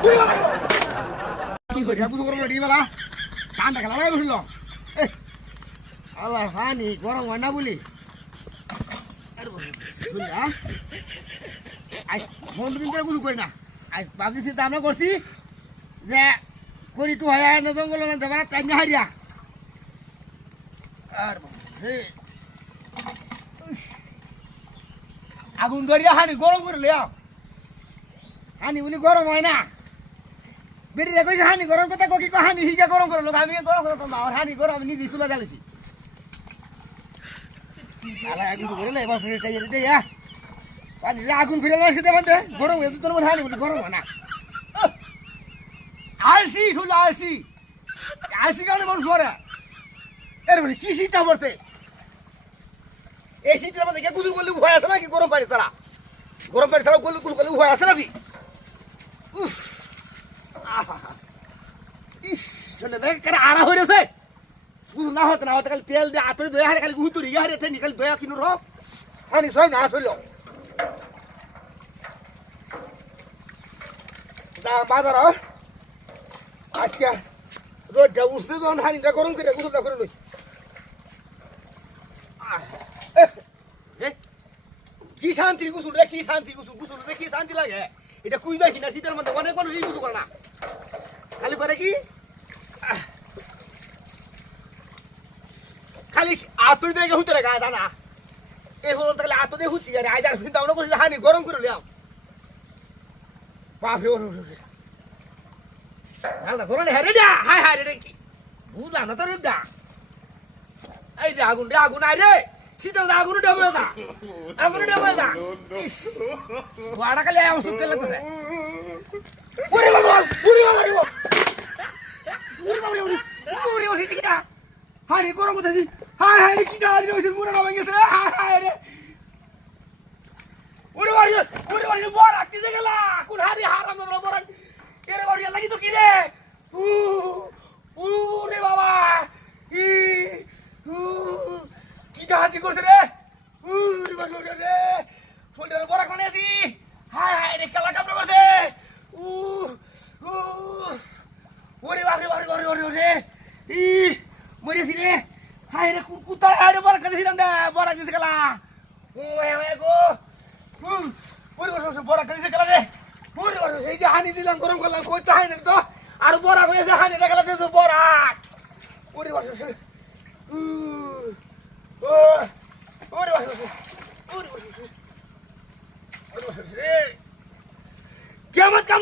কি করি বুঝো গরম লাগি বালা ঠান্ডা খেলা লাগে বুঝলো আল্লাহ হানি গরম হয় না বলি বুঝলা আজ 15 দিন ধরে বুঝু করি না আজ ভাবছি চিন্তা আমরা করছি যে করি টু হয় না জঙ্গল না দেবার তাই না হারিয়া আর আগুন ধরিয়া হানি গরম করে লিয়া হানি বলি গরম হয় না বেটি রে কইছে হানি গরম কথা ককি হানি হিজা গরম করে লোক আমি গরম কথা না আর হানি গরম আমি নিজে চুলা জ্বালিছি আলা আগুন করে লে এবার ফিরে টাইয়ে দে ইয়া পানি আগুন ফিরে না সেটা মধ্যে গরম হয়ে তোর মধ্যে হানি বলি গরম হয় না আলসি শুলা আলসি আলসি কারণে মানুষ মরে এর মানে কি শীতটা পড়ছে এই শীতের মধ্যে কে গুজু করলে উপায় আছে নাকি গরম পানি ছাড়া গুজু করলে উপায় আছে নাকি ইস শুনে দেখ কারা আড়া হয়ে গেছে বুঝু না হতে খালি তেল দিয়ে আতরে দয়া হারে খালি গুহুতুরি ইয়া হারে ঠেনি খালি দয়া কিনো রব হানি ছয় না আসল যা বাজার আজকে রোদটা উঠতে যখন হানিটা গরম করে গুছলটা করে লই কি শান্তি গুছল রে কি শান্তি গুছল রে কি শান্তি লাগে এটা কুই দেখি না শীতের মধ্যে অনেক মানুষ এই গুছু করে না খালি করে কি খালি আতর দিয়ে হুতে রে গা দানা এই হলো তাহলে আতর দিয়ে হুচ্ছি আরে আজ আর চিন্তা ভাবনা করছি হানি গরম করে লিয়াম বাপরে ওরে না গরম হ্যাঁ রে হাই হাই রে কি বুঝলাম না তোর ডা এই রে আগুন আই রে শীতের আগুন ডেবে না বাড়া খালি আমার সুখে লাগতেছে ওরে বাবা হানি গরম হতেছি হাই রে কি ডালি হইছে মুরা না ভাঙিছে রে হাই রে ওরে বাড়ি বড় রাখতে গেলা কোন হারি হারাম না বড় এরে বাড়ি লাগি তো কি রে ওরে বাবা কি ডাহাতি করছে রে ওরে বাড়ি রে ফোল্ডারে বড় কোনে আছি হাই রে কালা কামড় করছে ওরে বাড়ি মরিছি রে হাই রে কুত্তার হাই রে বড় কাছে দে বড় কাছে গেলা ওয়ে গো ওরে বড় কাছে গেলা রে ওরে এই যে হানি দিলাম গরম করলাম কই তো হানি তো আর বড় হয়েছে হানি গেলা দে বড় ওরে ওরে রে কেমন কাম